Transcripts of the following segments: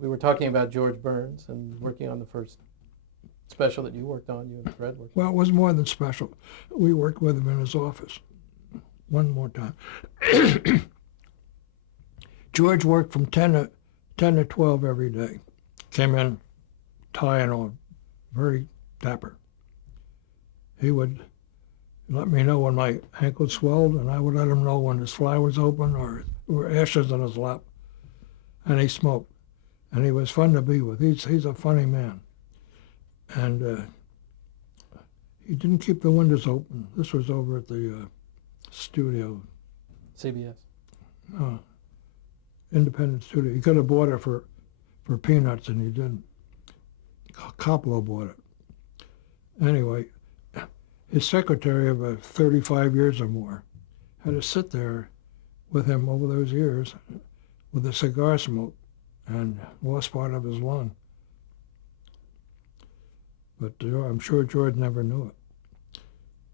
We were talking about George Burns and working on the first special that you worked on, you and Fred worked on. Well, it was more than special. We worked with him in his office. One more time. George worked from 10 to 12 every day. Came in, tie and on, very dapper. He would let me know when my ankle swelled, and I would let him know when his fly was open or ashes on his lap. And he smoked. And he was fun to be with. He's a funny man. And he didn't keep the windows open. This was over at the studio, CBS. independent studio. He could have bought it for peanuts, and he didn't. Coppola bought it. Anyway, his secretary of 35 years or more had to sit there with him over those years with a cigar smoke and lost part of his lung. But I'm sure George never knew it.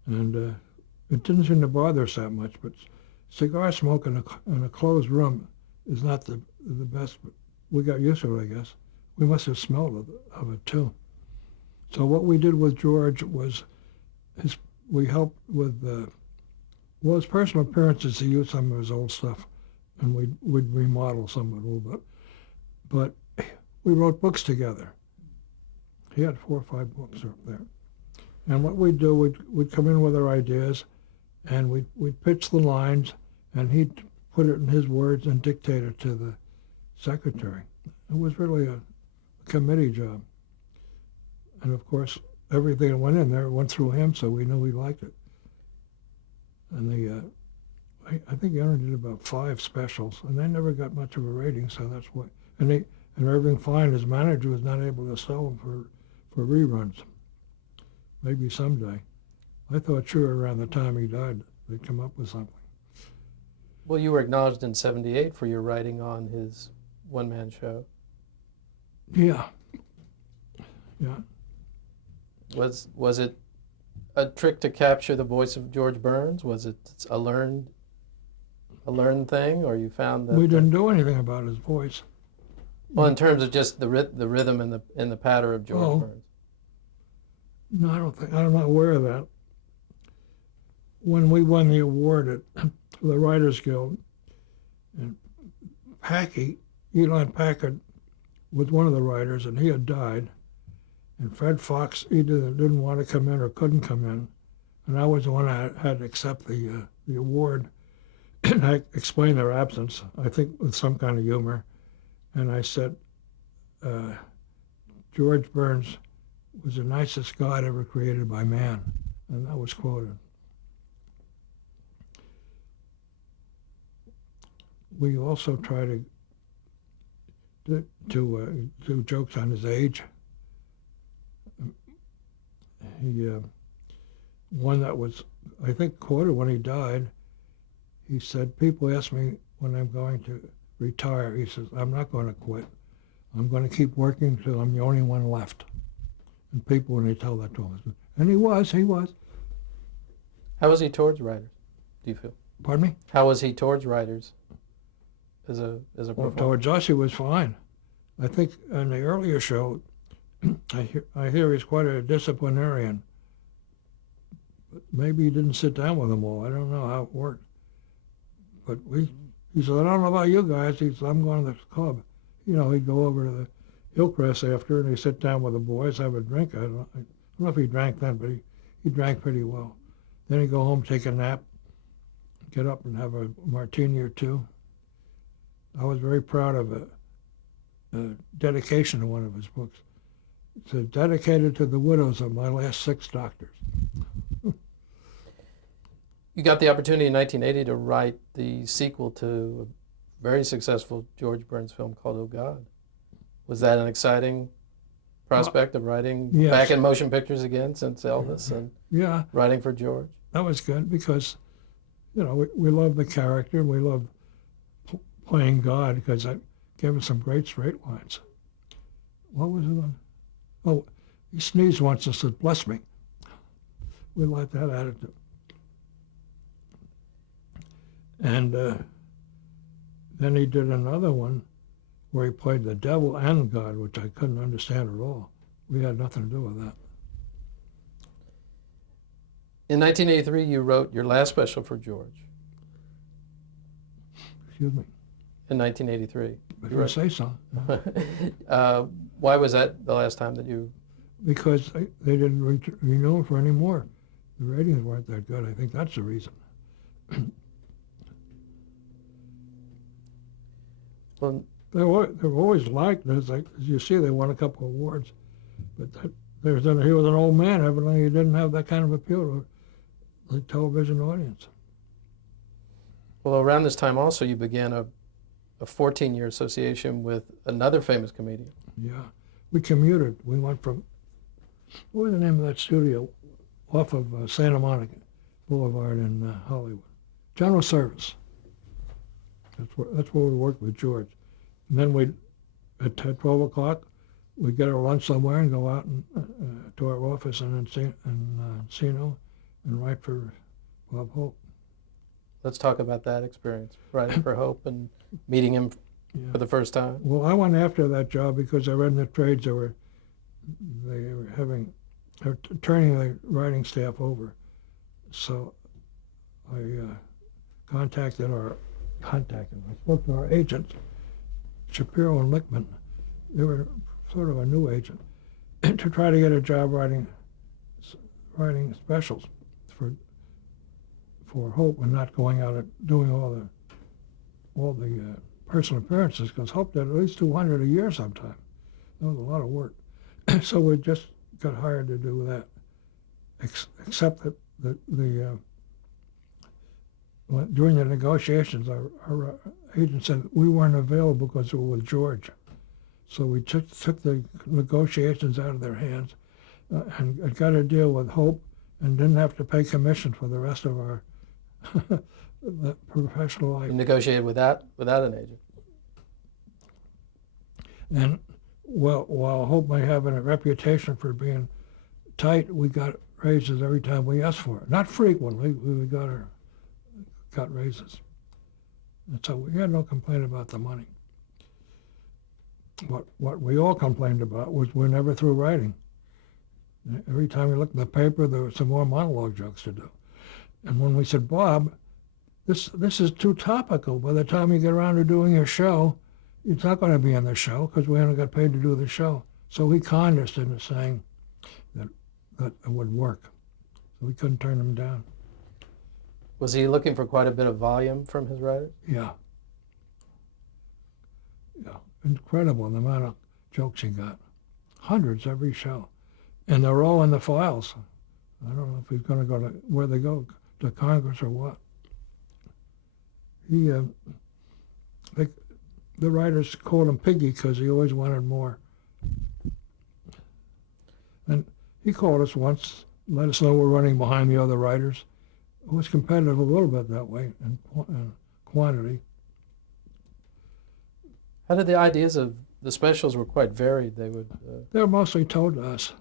And it didn't seem to bother us that much, but cigar smoke in a closed room is not the best. But we got used to it, I guess. We must have smelled of it too. So what we did with George was we helped with, his personal appearances. He used some of his old stuff, and we'd remodel some of it a little bit. But we wrote books together. He had 4 or 5 books up there. And what we'd do, we'd come in with our ideas, and we'd pitch the lines, and he'd put it in his words and dictate it to the secretary. It was really a committee job. And of course, everything that went in there went through him, so we knew he liked it. And I think he only did about 5 specials, and they never got much of a rating, so that's why. And Irving Fine, his manager, was not able to sell them for reruns. Maybe someday. I thought sure around the time he died they'd come up with something. Well, you were acknowledged in '78 for your writing on his one-man show. Yeah. Was it a trick to capture the voice of George Burns? Was it a learned thing, or you found that We didn't do anything about his voice. Well, in terms of just the rhythm and the patter of George Burns. No, I'm not aware of that. When we won the award at the Writers Guild, and Elon Packard was one of the writers, and he had died. And Fred Fox either didn't want to come in or couldn't come in. And I was the one that had to accept the award. And I explained their absence, I think with some kind of humor. And I said, George Burns was the nicest God ever created by man. And that was quoted. We also try to do jokes on his age. He, one that was, I think, quoted when he died, he said, people ask me when I'm going to retire. He says, I'm not going to quit. I'm going to keep working until I'm the only one left. And people, when they tell that to him, and he was. How was he towards writers, do you feel? Pardon me? How was he towards writers as a performer? Towards us, he was fine. I think in the earlier show, I hear he's quite a disciplinarian. But maybe he didn't sit down with them all. I don't know how it worked. But he said, I don't know about you guys. He said, I'm going to the club. He'd go over to the Hillcrest after, and he'd sit down with the boys, have a drink. I don't know if he drank then, but he drank pretty well. Then he'd go home, take a nap, get up and have a martini or two. I was very proud of a dedication to one of his books. It said, dedicated to the widows of my last 6 doctors. You got the opportunity in 1980 to write the sequel to a very successful George Burns film called Oh God. Was that an exciting prospect of writing back in motion pictures again since Elvis and writing for George? That was good because, we love the character. We love playing God because that gave us some great straight lines. What was it on? Oh, he sneezed once and said, bless me. We like that attitude. And then he did another one where he played the devil and God, which I couldn't understand at all. We had nothing to do with that. In 1983, you wrote your last special for George. Excuse me. In 1983. If you say so. Why was that the last time that you... Because they didn't renew for any more. The ratings weren't that good. I think that's the reason. Well, They were always liked. As you see, they won a couple of awards. But he was an old man. Evidently, he didn't have that kind of appeal to the television audience. well, around this time also you began a 14-year association with another famous comedian. Yeah. We commuted. We went from, what was the name of that studio off of Santa Monica Boulevard in Hollywood? General Service. That's where we worked with George. And then at 12 o'clock, we'd get our lunch somewhere and go out to our office in Encino and write for Bob Hope. Let's talk about that experience, writing for Hope and meeting him for the first time. Well, I went after that job because I read in the trades they were turning the writing staff over. So I I spoke to our agents, Shapiro and Lichtman. They were sort of a new agent, to try to get a job writing specials for Hope and not going out and doing all the personal appearances, because Hope did at least 200 a year sometime. That was a lot of work. So we just got hired to do that, except that during the negotiations, our agent said we weren't available because we were with George. So we took the negotiations out of their hands and got a deal with Hope and didn't have to pay commission for the rest of our professional life. You negotiated without an agent. And while Hope may have a reputation for being tight, we got raises every time we asked for it. Not frequently, we got raises. And so we had no complaint about the money. What we all complained about was we're never through writing. Every time we looked in the paper, there were some more monologue jokes to do. And when we said, Bob, this is too topical. By the time you get around to doing your show, it's not going to be in the show because we haven't got paid to do the show. So he conned us into saying that it would work. So we couldn't turn him down. Was he looking for quite a bit of volume from his writers? Yeah. Yeah. Incredible the amount of jokes he got. Hundreds every show. And they're all in the files. I don't know if he's going to go to where they go, to Congress or what. The writers called him Piggy because he always wanted more. And he called us once, let us know we're running behind the other writers. It was competitive a little bit that way in quantity. How did the ideas of the specials were quite varied? They were mostly told to us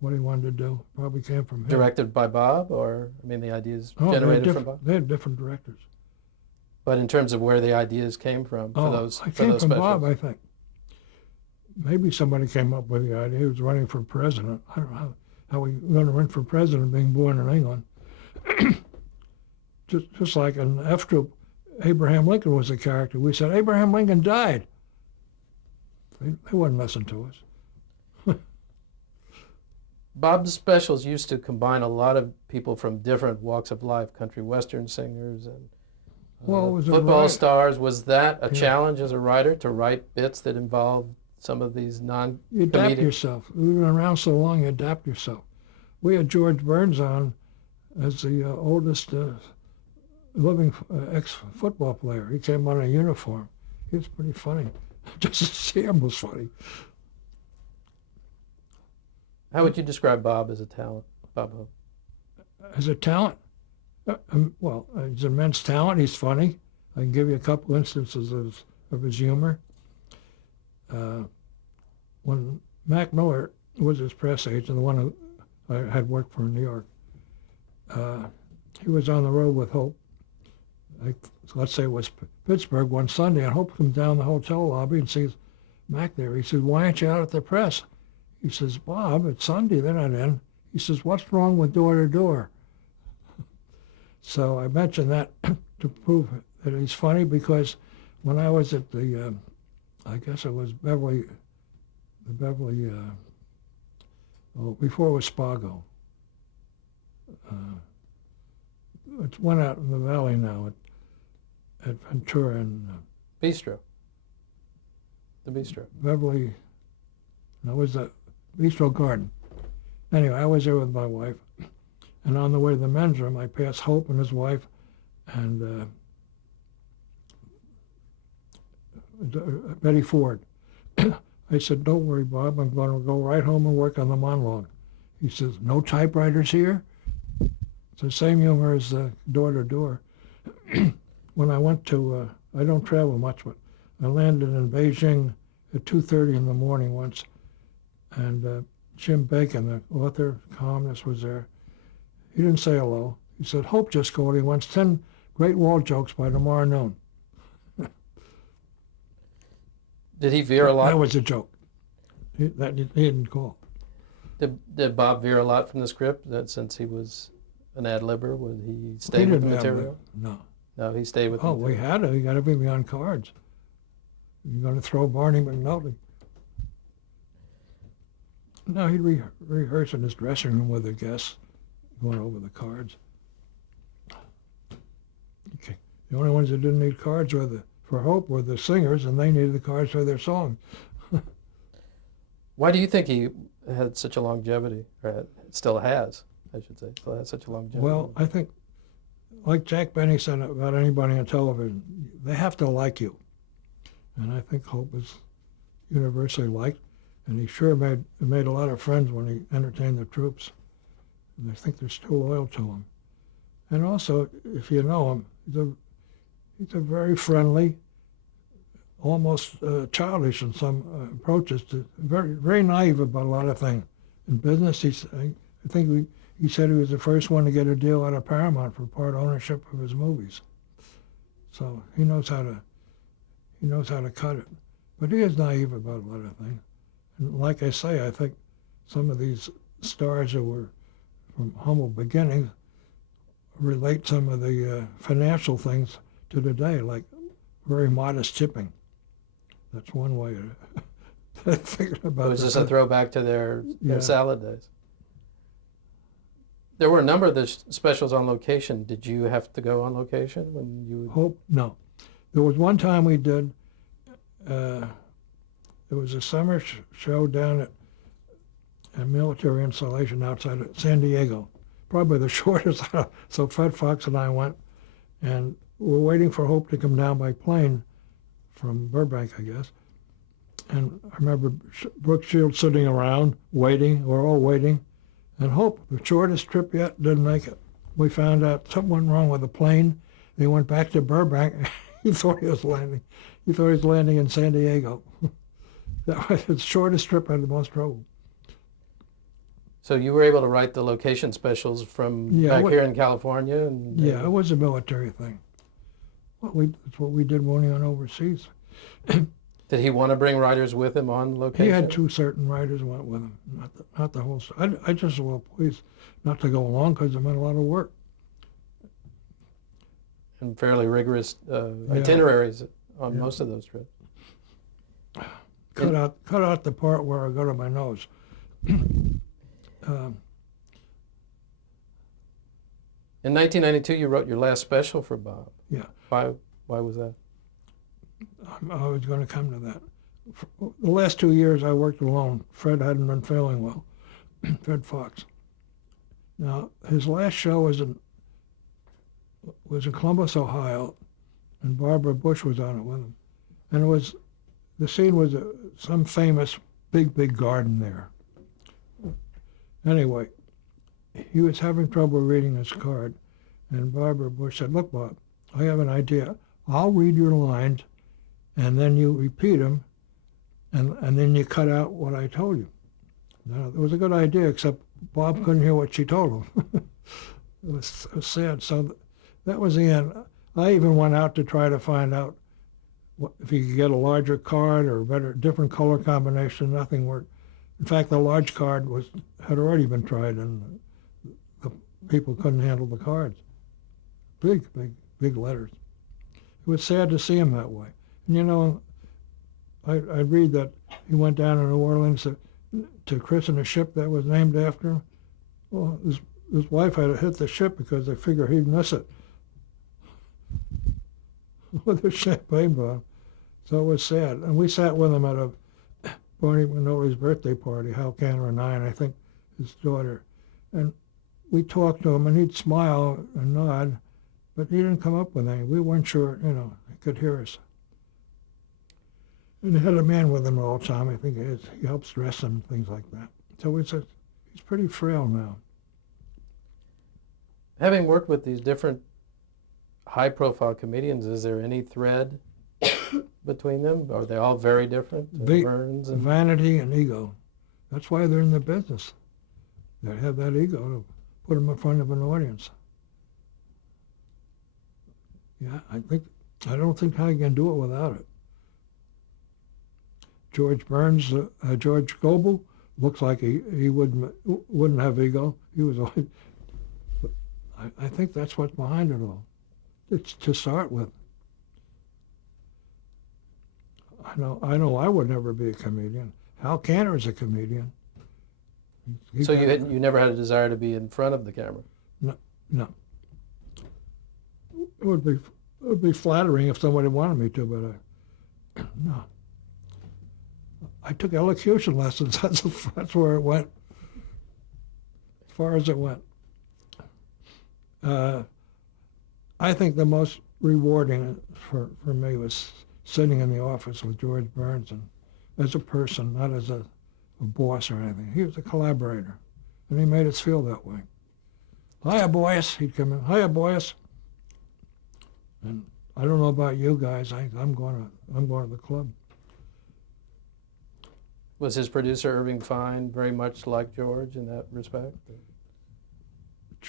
what he wanted to do. Probably came from him. Directed by Bob, or the ideas generated from Bob? They had different directors. But in terms of where the ideas came from for those I came from specials? Bob, I think. Maybe somebody came up with the idea. He was running for president. I don't know how he was going to run for president being born in England. just like in F Troop, Abraham Lincoln was a character. We said, Abraham Lincoln died. They wouldn't listen to us. Bob's specials used to combine a lot of people from different walks of life, country western singers and football stars. Was that a challenge as a writer to write bits that involved some of these non-comedic? You adapt yourself. We've been around so long, you adapt yourself. We had George Burns on as the oldest living ex-football player. He came on in a uniform. He was pretty funny. Just to see him was funny. How would you describe Bob as a talent, Bob Hope? As a talent? Well, he's an immense talent. He's funny. I can give you a couple instances of his humor. When Mac Miller was his press agent, the one who I had worked for in New York, he was on the road with Hope. Let's say it was Pittsburgh one Sunday, and Hope comes down the hotel lobby and sees Mac there. He said, why aren't you out at the press? He says, Bob, it's Sunday, they're not in. He says, what's wrong with door to door? So I mentioned that to prove that he's funny, because when I was at the, I guess it was Beverly, before it was Spago. It's one out in the valley now at Ventura and Bistro. The Bistro. Beverly, no, it was the Bistro Garden. Anyway, I was there with my wife, and on the way to the men's room, I passed Hope and his wife, and Betty Ford. I said, don't worry, Bob, I'm going to go right home and work on the monologue. He says, no typewriters here? It's the same humor as door to door. When I went to, I don't travel much, but I landed in Beijing at 2:30 in the morning once, and Jim Bacon, the author, columnist, was there. He didn't say hello. He said, Hope just called. He wants 10 Great Wall jokes by tomorrow noon. Did he veer a lot? That was a joke. He didn't call. Did Bob veer a lot from the script? That since he was an ad-libber, would he stay with the material? No. No, he stayed with the Oh, material. we had to. He got everything on cards. You're going to throw Barney McNulty. No, he'd rehearse in his dressing room with the guests, going over the cards. Okay. The only ones that didn't need cards for Hope were the singers, and they needed the cards for their songs. Why do you think he had such a longevity, or still has, I should say, still has such a longevity? Well, I think, like Jack Benny said about anybody on television, they have to like you. And I think Hope is universally liked, and he sure made a lot of friends when he entertained the troops. And I think they're still loyal to him. And also, if you know him, he's a very friendly, almost childish in some approaches, to very, very naive about a lot of things. In business, I think he said he was the first one to get a deal out of Paramount for part ownership of his movies. So he knows how to cut it. But he is naive about a lot of things. And like I say, I think some of these stars that were from humble beginnings relate some of the financial things to today, like very modest tipping. That's one way to think about it. Was this a throwback to their Yeah. salad days? There were a number of the specials on location. Did you have to go on location when you? Hope, no. There was one time we did, there was a summer show down at a military installation outside of San Diego, probably the shortest. So Fred Fox and I went, and we're waiting for Hope to come down by plane from Burbank, I guess. And I remember Brooke Shields sitting around, waiting. We're all waiting. And Hope, the shortest trip yet, didn't make it. We found out something went wrong with the plane. They went back to Burbank. He thought he was landing. He thought he was landing in San Diego. That was the shortest trip, had the most trouble. So you were able to write the location specials from back here in California? And Yeah, it was a military thing. It's what we did when we went overseas. Did he want to bring writers with him on location? He had two certain writers who went with him, not the whole. I just said, well, please, not to go along because it meant a lot of work. And fairly rigorous itineraries on most of those trips. Cut out the part where I go to my nose. In 1992, you wrote your last special for Bob. Yeah. Why was that? I was going to come to that. For the last 2 years, I worked alone. Fred hadn't been feeling well. Fred Fox. Now, his last show was in Columbus, Ohio, and Barbara Bush was on it with him. And the scene was some famous big garden there. Anyway, he was having trouble reading his card, and Barbara Bush said, look, Bob, I have an idea. I'll read your lines, and then you repeat them, and then you cut out what I told you. Now, it was a good idea, except Bob couldn't hear what she told him. It was sad. So that was the end. I even went out to try to find out if you could get a larger card or different color combination, nothing worked. In fact, the large card had already been tried, and the people couldn't handle the cards. Big, big, big letters. It was sad to see him that way. And you know, I read that he went down to New Orleans to christen a ship that was named after him. Well, his wife had to hit the ship because they figured he'd miss it with a champagne bottle. So it was sad. And we sat with him at a Barney Manoli's birthday party, Hal Cantor and I think his daughter. And we talked to him, and he'd smile and nod, but he didn't come up with anything. We weren't sure, he could hear us. And he had a man with him all the time. I think he helps dress him and things like that. So he's pretty frail now. Having worked with these different high-profile comedians, is there any thread between them? Are they all very different? Burns and vanity and ego. That's why they're in the business. They have that ego to put them in front of an audience. Yeah, I don't think I can do it without it. George Burns, George Goebel, looks like he wouldn't have ego. He was always, but I think that's what's behind it all. It's to start with. I know I would never be a comedian. Hal Cantor is a comedian. So you never had a desire to be in front of the camera? No. It would be flattering if somebody wanted me to, but no. I took elocution lessons. That's where it went, as far as it went. I think the most rewarding for me was sitting in the office with George Burns, and as a person, not as a boss or anything. He was a collaborator, and he made us feel that way. Hiya, boys. He'd come in. Hiya, boys. And I don't know about you guys. I'm going to the club. Was his producer Irving Fine very much like George in that respect?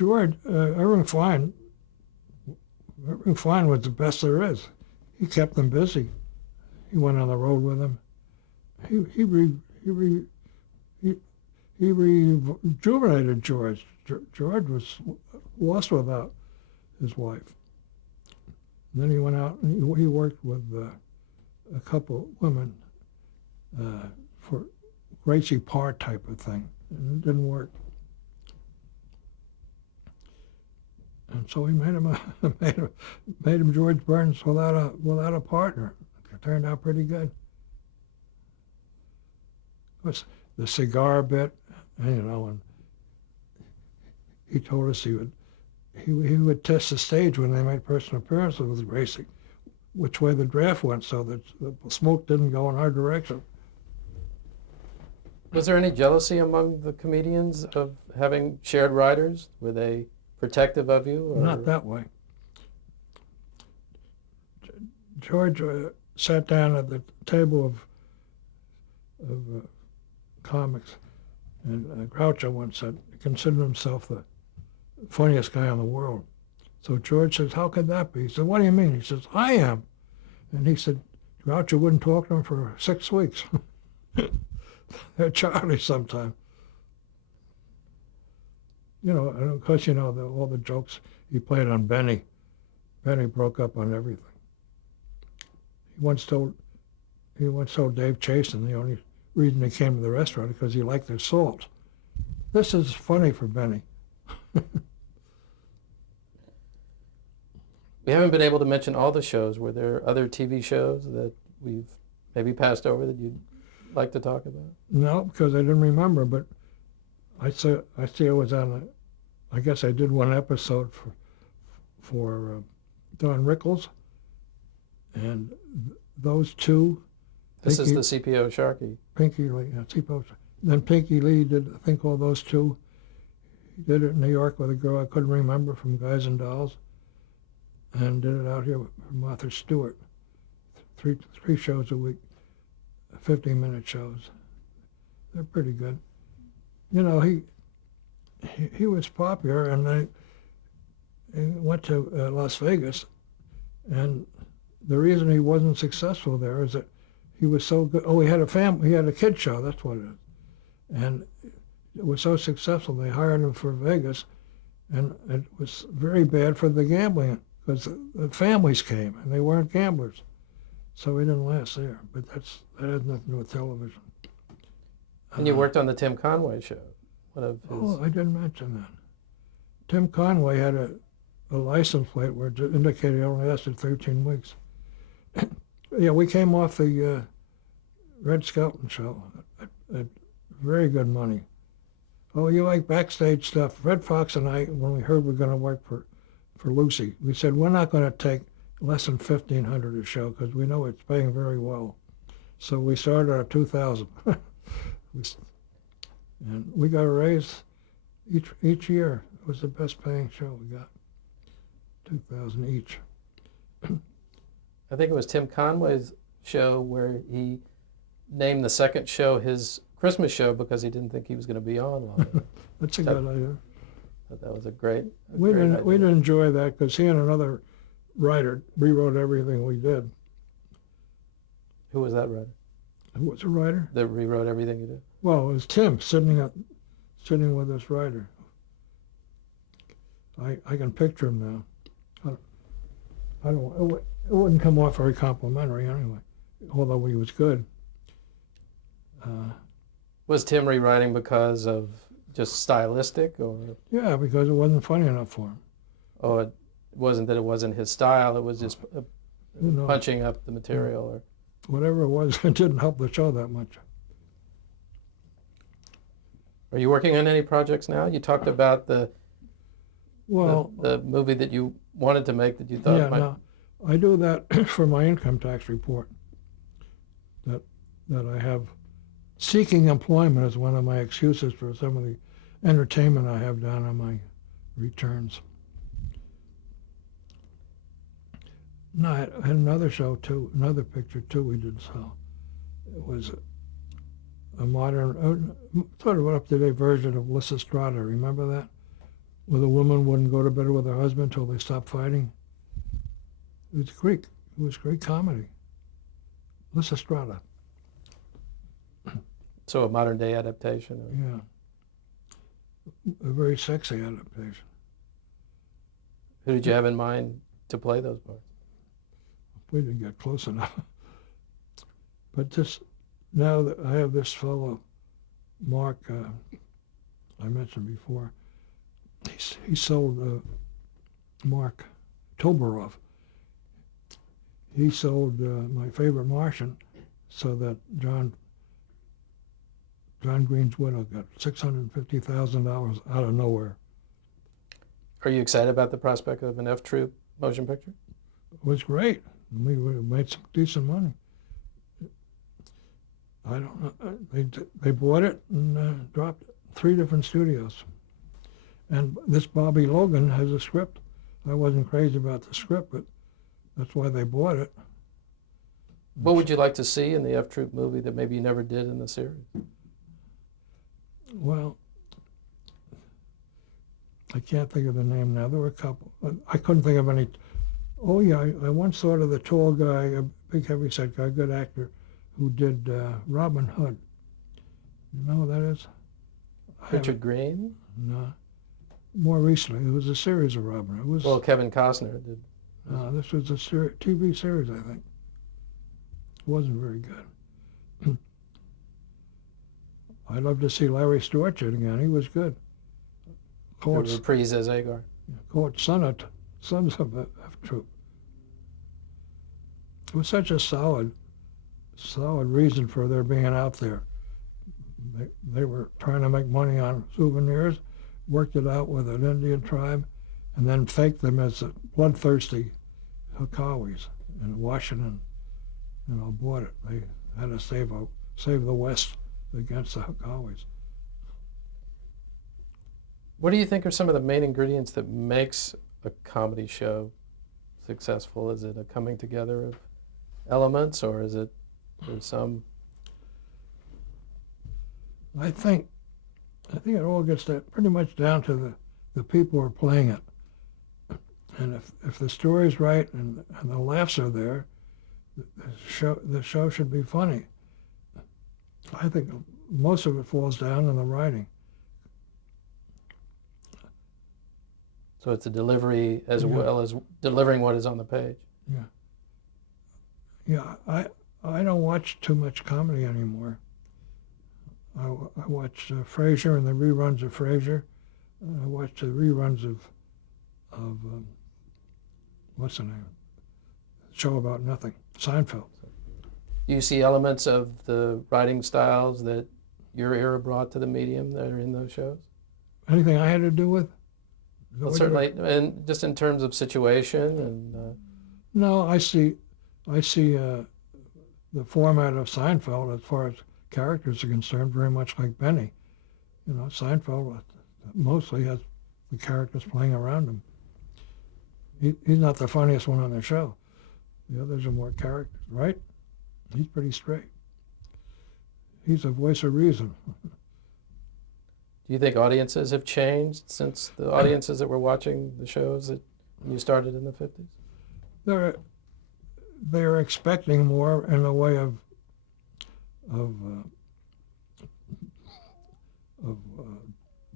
Irving Fine was the best there is. He kept them busy. He went on the road with them. He rejuvenated George. George was lost without his wife. And then he went out and he worked with a couple women for Gracie Parr type of thing, and it didn't work. And so he made him George Burns without a partner. It turned out pretty good. Of course, the cigar bit, and he told us he would test the stage when they made personal appearances with Gracie, which way the draft went, so that the smoke didn't go in our direction. Was there any jealousy among the comedians of having shared writers? Were they protective of you? Or? Not that way. George sat down at the table of comics, and Groucho once said he considered himself the funniest guy in the world. So George says, "How could that be?" He said, "What do you mean?" He says, "I am." And he said, Groucho wouldn't talk to him for 6 weeks. They're Charlie sometime. And of course, all the jokes he played on Benny. Benny broke up on everything. He once told Dave Chasen the only reason he came to the restaurant because he liked their salt. This is funny for Benny. We haven't been able to mention all the shows. Were there other TV shows that we've maybe passed over that you'd like to talk about? No, because I didn't remember, but I see I was on I guess I did one episode for Don Rickles, and those two. This is the CPO Sharkey. Pinky Lee, then Pinky Lee did, I think, all those two. He did it in New York with a girl I couldn't remember from Guys and Dolls, and did it out here with Martha Stewart. Three shows a week, 15-minute shows. They're pretty good. He was popular, and he went to Las Vegas, and the reason he wasn't successful there is that he was so good. Oh, he had a kid show. That's what it is. And it was so successful. They hired him for Vegas, and it was very bad for the gambling because the families came and they weren't gamblers, so he didn't last there. But that has nothing to do with television. And you worked on the Tim Conway show. One of his... Oh, I didn't mention that. Tim Conway had a license plate where it indicated it only lasted 13 weeks. Yeah, we came off the Red Skelton show at very good money. Oh, you like backstage stuff? Red Fox and I, when we heard we were going to work for Lucy, we said we're not going to take less than $1,500 a show because we know it's paying very well. So we started at $2,000, and we got a raise each year. It was the best paying show we got, $2,000 each. I think it was Tim Conway's show where he named the second show his Christmas show because he didn't think he was going to be on long enough. That's a good idea. That was a great We idea. didn't enjoy that because he and another writer rewrote everything we did. Who was that writer? Who was a writer? That rewrote everything you did? Well, it was Tim sitting with this writer. I can picture him now. It wouldn't come off very complimentary anyway, although he was good. Was Tim rewriting because of just stylistic, or Yeah, because it wasn't funny enough for him. it wasn't that it wasn't his style? It was just Who knows? punching up the material, or Whatever it was, it didn't help the show that much. Are you working on any projects now? You talked about the movie that you wanted to make that you thought Yeah, might... no, I do that for my income tax report. That I have. Seeking employment is one of my excuses for some of the entertainment I have done on my returns. No, I had another show too, another picture too we did sell. It was a modern, sort of an up-to-date version of Lysistrata. Remember that? Where the woman wouldn't go to bed with her husband until they stopped fighting. It was Greek. It was great comedy. Lysistrata. So a modern day adaptation. Yeah. A very sexy adaptation. Who did you have in mind to play those parts? We didn't get close enough. But now that I have this fellow, Mark, I mentioned before, he sold Mark Toborov. He sold My Favorite Martian so that John Green's widow got $650,000 out of nowhere. Are you excited about the prospect of an F Troop motion picture? It was great. We made some decent money. I don't know. They bought it and dropped it. 3 different studios. And this Bobby Logan has a script. I wasn't crazy about the script, but that's why they bought it. What would you like to see in the F Troop movie that maybe you never did in the series? Well, I can't think of the name now. There were a couple. I couldn't think of any. Oh, yeah, I once thought of the tall guy, a big heavyset guy, good actor, who did Robin Hood. You know who that is? Richard Green? No. More recently, it was a series of Robin Hood. It was, Well, Kevin Costner did. this was a TV series, I think. It wasn't very good. I'd love to see Larry Storch again. He was good. A reprise as Agar. Sons of F Troop. It was such a solid reason for their being out there. They were trying to make money on souvenirs, worked it out with an Indian tribe, and then faked them as bloodthirsty Hakawis. And Washington, bought it. They had to save the West against the Hakawis. What do you think are some of the main ingredients that makes a comedy show successful? Is it a coming together of elements, or is it there's some? I think it all gets pretty much down to the people who are playing it. And if the story's right and the laughs are there, The show should be funny. I think most of it falls down in the writing. So it's a delivery as Yeah. well as delivering what is on the page. Yeah, I don't watch too much comedy anymore. I watch Frasier and the reruns of Frasier. I watch the reruns of what's the name? Show about nothing. Seinfeld. Do you see elements of the writing styles that your era brought to the medium that are in those shows? Anything I had to do with? Well, certainly, and just in terms of situation and. No, I see the format of Seinfeld as far as characters are concerned very much like Benny. You know, Seinfeld mostly has the characters playing around him. He's not the funniest one on the show. The others are more characters, right? He's pretty straight. He's a voice of reason. Do you think audiences have changed since the audiences that were watching the shows that you started in the 50s? They're expecting more in the way of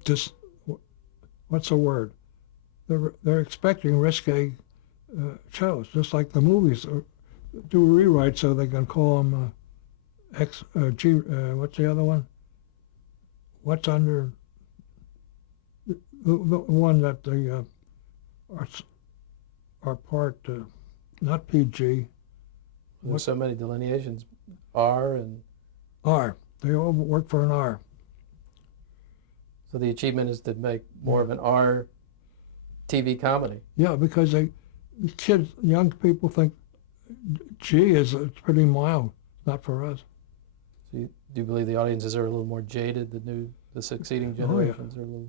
just what's the word? They're expecting risque shows, just like the movies do rewrites so they can call them what's the other one? What's under the one that they are part not PG. There's so many delineations, R and R. They all work for an R. So the achievement is to make more of an R TV comedy. Yeah, because kids, young people think G is pretty mild. Not for us. So do you believe the audiences are a little more jaded? The succeeding generations are a little.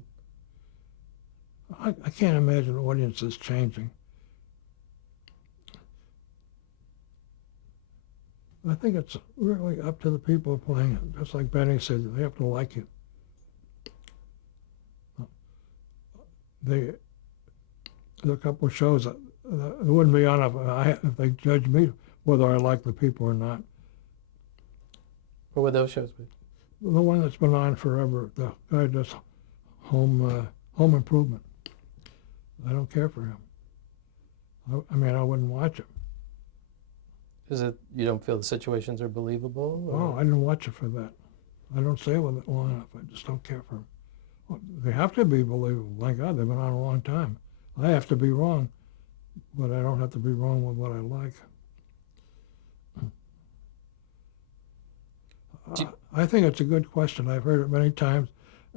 I can't imagine audiences changing. I think it's really up to the people playing it. Just like Benny said, they have to like it. There are a couple of shows that wouldn't be on if they judge me whether I like the people or not. What would those shows be? The one that's been on forever, the guy does home improvement. I don't care for him. I mean, I wouldn't watch him. Is it you don't feel the situations are believable? Oh, I didn't watch it for that. I don't stay with it long enough. I just don't care for them. Well, they have to be believable. My God, they've been on a long time. I have to be wrong, but I don't have to be wrong with what I like. I think it's a good question. I've heard it many times.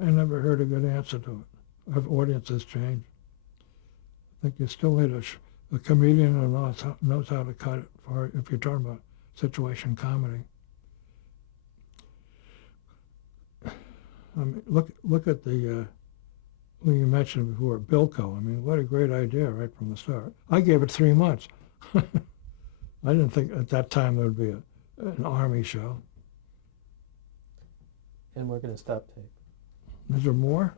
I never heard a good answer to it. Have audiences changed? I think you still need a comedian who knows how to cut it, for if you're talking about situation comedy. I mean, look at the who you mentioned before, Bilko. I mean, what a great idea right from the start. I gave it 3 months. I didn't think at that time there would be an army show. And we're going to stop tape. Is there more?